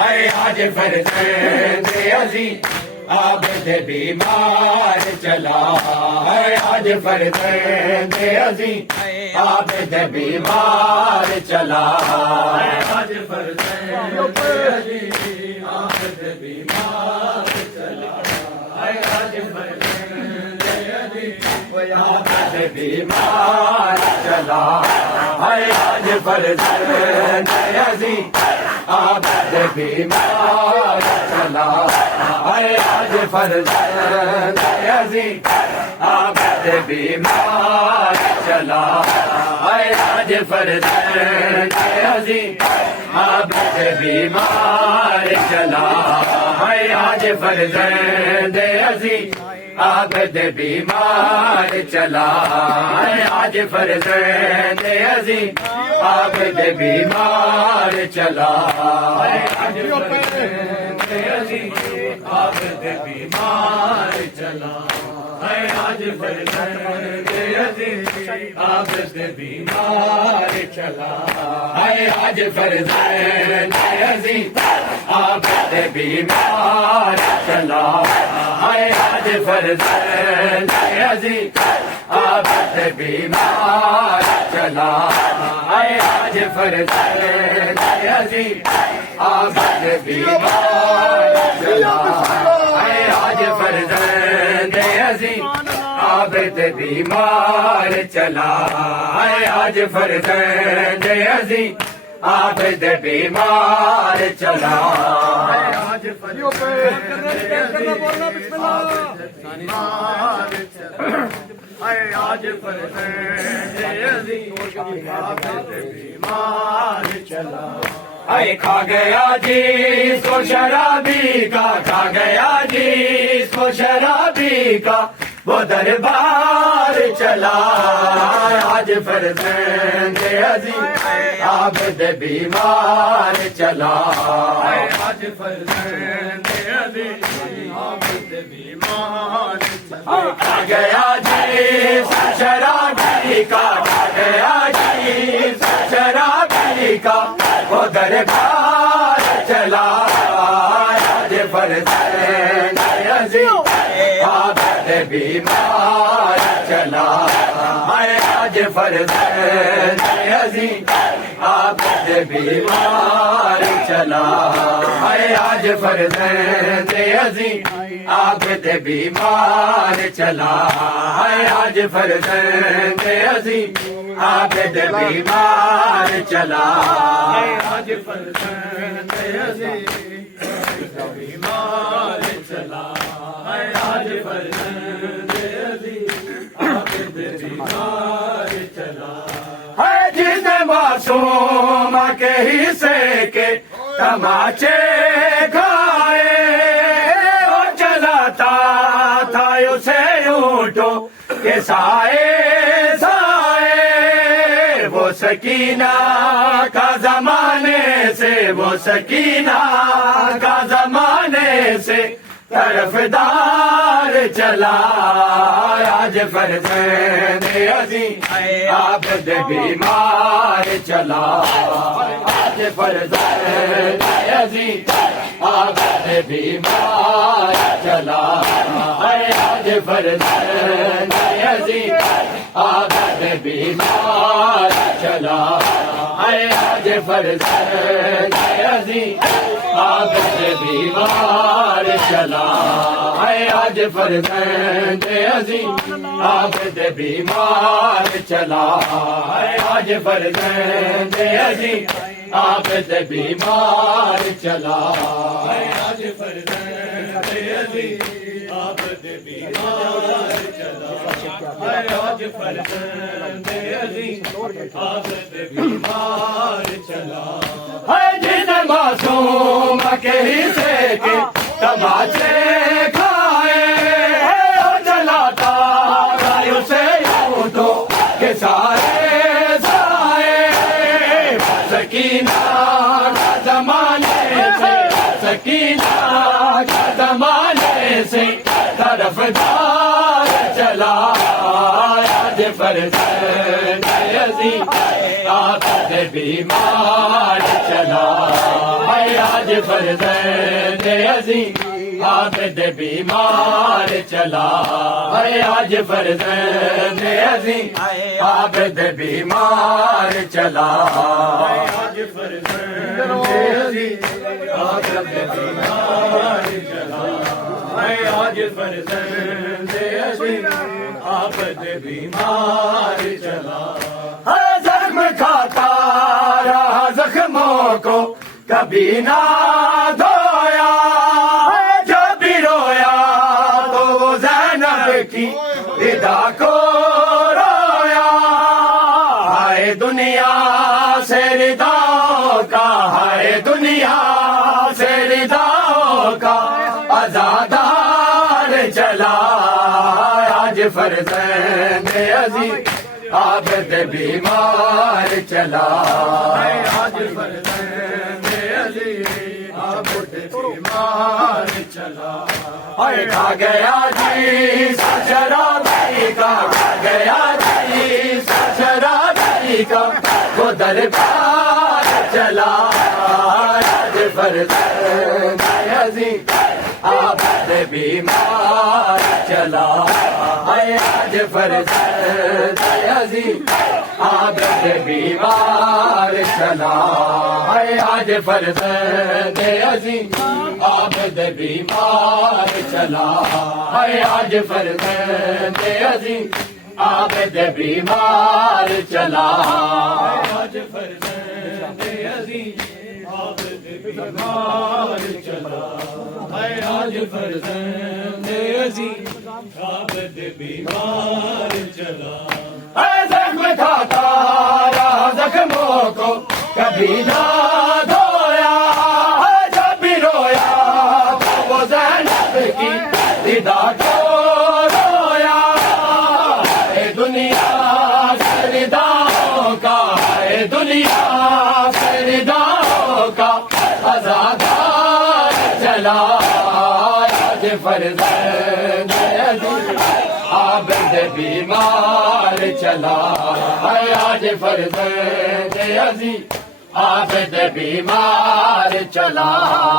ہے آج فرزند عظیم عابد بیمار چلا ہے آج فرزند عظیم عابد بیمار چلا ہے آج فرزند عظیم عابد بیمار چلا ہے آج فرزند عظیم عابد بیمار چلا ہے آج فرزند عظیم عابد بیمار چلا ہے آج فرزند عظیم عابد بیمار چلا ہے آج فرزند عظیم عابد بیمار چلا ہے آج فرزند عظیم عابد بیمار چلا ہے آج فرزند عظیم عابد بیمار چلا ہے آج فرزند عظیم عابد بیمار چلا ہے آج فرزند عظیم عابد بیمار چلا ہے آج فرزند عظیم عابد بیمار چلا ہے آج فرزند عظیم عابد بیمار چلا ہے آج فرزند عظیم عابد بیمار چلا ہے آج فرزند عظیم عابد بیمار چلا ہے آج فرزند عظیم عابد بیمار چلا ہے آج آج فرزند عظیم عابد بیمار چلا اے کھا گیا جس کو شرابی کا کھا گیا جس کو شرابی کا وہ دربار چلا آج فرزند عظیم عابد بیمار چلا آج فرزند عظیم عابد بیمار چلا کھا گیا جس شرابی کا کھا گیا جس شرابی کا وہ دربار چلا آج فرزند عظیم عابد بیمار چلا ہے آج فرزند عظیم عابد بیمار چلا ہے آج فرزند عظیم عابد بیمار چلا ہے آج فرزند عظیم عابد بیمار چلا ہے آج فرزند عظیم بیمار چلا ہے آج فرزند عظیم عابد بیمار چلا ہے جس معصوم کے حصے کے تماچے کھائے وہ چلاتا تھا اسے اونٹوں کے سائے سائے وہ سکینہ کا زمانے سے وہ سکینہ کا زمانے سے طرفدار چلا آج فرزند عظیم عابد بیمار چلا آج فرزند عظیم عابد بیمار چلا آج فرزند عظیم عابد بیمار چلا آج فرزند عظیم عابد بیمار چلا ہے آج فرزند عظیم عابد بیمار چلا ہے آج فرزند عظیم عابد بیمار چلا ہے آج فرزند عظیم عابد بیمار چلا ہے آج فرزند عظیم عابد بیمار چلا ہے جن معصوم کے حصے کے تماچے کھائے اور جلاتا اسے اونٹوں کے سارے سائے سکینہ کا زمانے سے سکینہ کا زمانے سے طرفدار چلا آج فرزند عظیم عابد بیمار چلا آج آج فرزند عظیم عابد بیمار چلا ہے آج فرزند عظیم عابد بیمار چلا آج فرزند عظیم عابد بیمار چلا ہے آج فرزند عظیم عابد بیمار چلا زخم کھاتا رہا زخموں کو کبھی نہ دھویا جب بھی رویا تو وہ زینب کی ردا کو رویا ہائے دنیا سے ردا کا ہائے دنیا سے ردا کا عزادار چلا آج فرزند عظیم عابد بیمار چلا آج فرزند عظیم عابد بیمار چلا کھا گیا جی شرابی کا کھا گیا جی شرابی کا وہ دربار چلا آج فرزند عظیم عابد بیمار چلا آج فرزند عظیم عابد بیمار چلا آج فرزند عظیم عابد بیمار چلا آج فرزند عظیم عابد بیمار چلا آج فرزند عظیم عابد بیمار چلا آج فرزند عظیم عابد بیمار چلا زخم کھاتا رہا زخموں کو کبھی نہ دھویا جب بھی رویا تو وہ زینب کی ردا کو رویا اے دنیا سے رداؤں کا اے دنیا سے رداؤں کا عزادار چلا آج فرزند عظیم عابد بیمار چلا آج فرزند عظیم عابد بیمار چلا